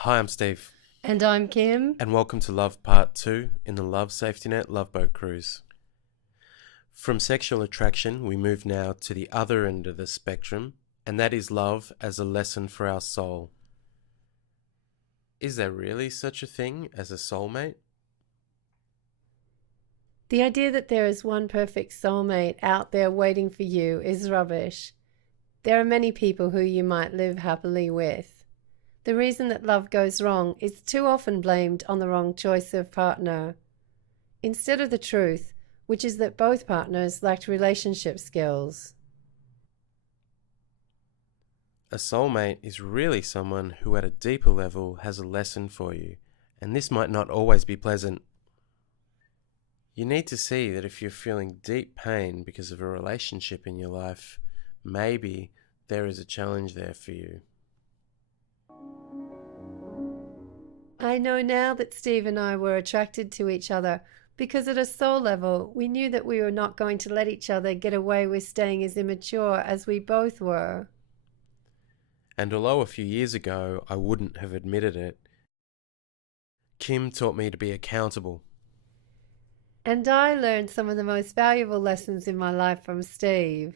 Hi, I'm Steve, And I'm Kim. and welcome to Love Part 2 in the Love Safety Net Love Boat Cruise. From sexual attraction, we move now to the other end of the spectrum, and that is love as a lesson for our soul. Is there really such a thing as a soulmate? The idea that there is one perfect soulmate out there waiting for you is rubbish. There are many people who you might live happily with. The reason that love goes wrong is too often blamed on the wrong choice of partner, instead of the truth, which is that both partners lacked relationship skills. A soulmate is really someone who at a deeper level has a lesson for you, and this might not always be pleasant. You need to see that if you're feeling deep pain because of a relationship in your life, maybe there is a challenge there for you. I know now that Steve and I were attracted to each other because at a soul level we knew that we were not going to let each other get away with staying as immature as we both were. And although a few years ago I wouldn't have admitted it, Kim taught me to be accountable. And I learned some of the most valuable lessons in my life from Steve.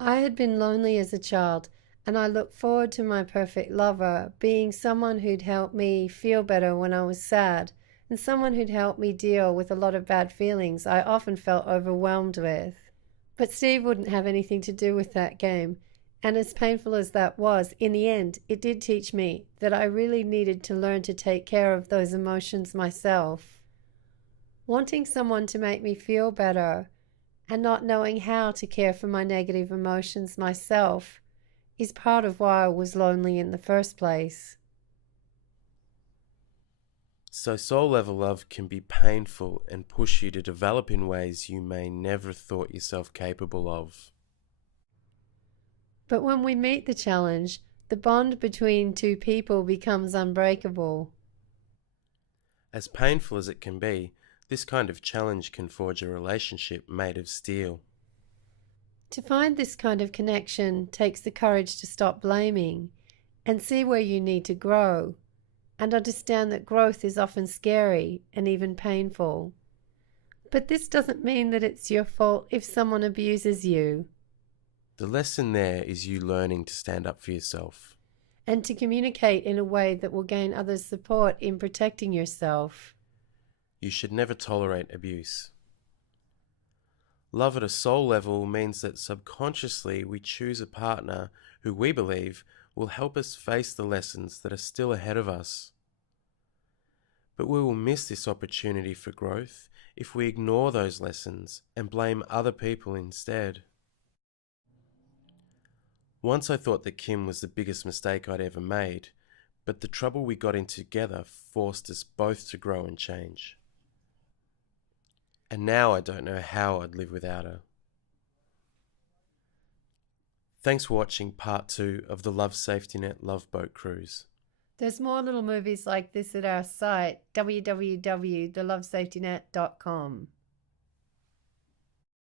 I had been lonely as a child, and I looked forward to my perfect lover being someone who'd help me feel better when I was sad, and someone who'd help me deal with a lot of bad feelings I often felt overwhelmed with. But Steve wouldn't have anything to do with that game, and as painful as that was, in the end, it did teach me that I really needed to learn to take care of those emotions myself. Wanting someone to make me feel better and not knowing how to care for my negative emotions myself is part of why I was lonely in the first place. So soul level love can be painful and push you to develop in ways you may never thought yourself capable of. But when we meet the challenge, the bond between two people becomes unbreakable. As painful as it can be, this kind of challenge can forge a relationship made of steel. To find this kind of connection takes the courage to stop blaming and see where you need to grow, and understand that growth is often scary and even painful. But this doesn't mean that it's your fault if someone abuses you, The lesson there is you learning to stand up for yourself. and to communicate in a way that will gain others' support in protecting yourself. You should never tolerate abuse. Love at a soul level means that subconsciously we choose a partner who we believe will help us face the lessons that are still ahead of us. But we will miss this opportunity for growth if we ignore those lessons and blame other people instead. Once I thought that Kim was the biggest mistake I'd ever made, but the trouble we got in together forced us both to grow and change. And now I don't know how I'd live without her. Thanks for watching part 2 of the Love Safety Net Love Boat Cruise. There's more little movies like this at our site, www.thelovesafetynet.com.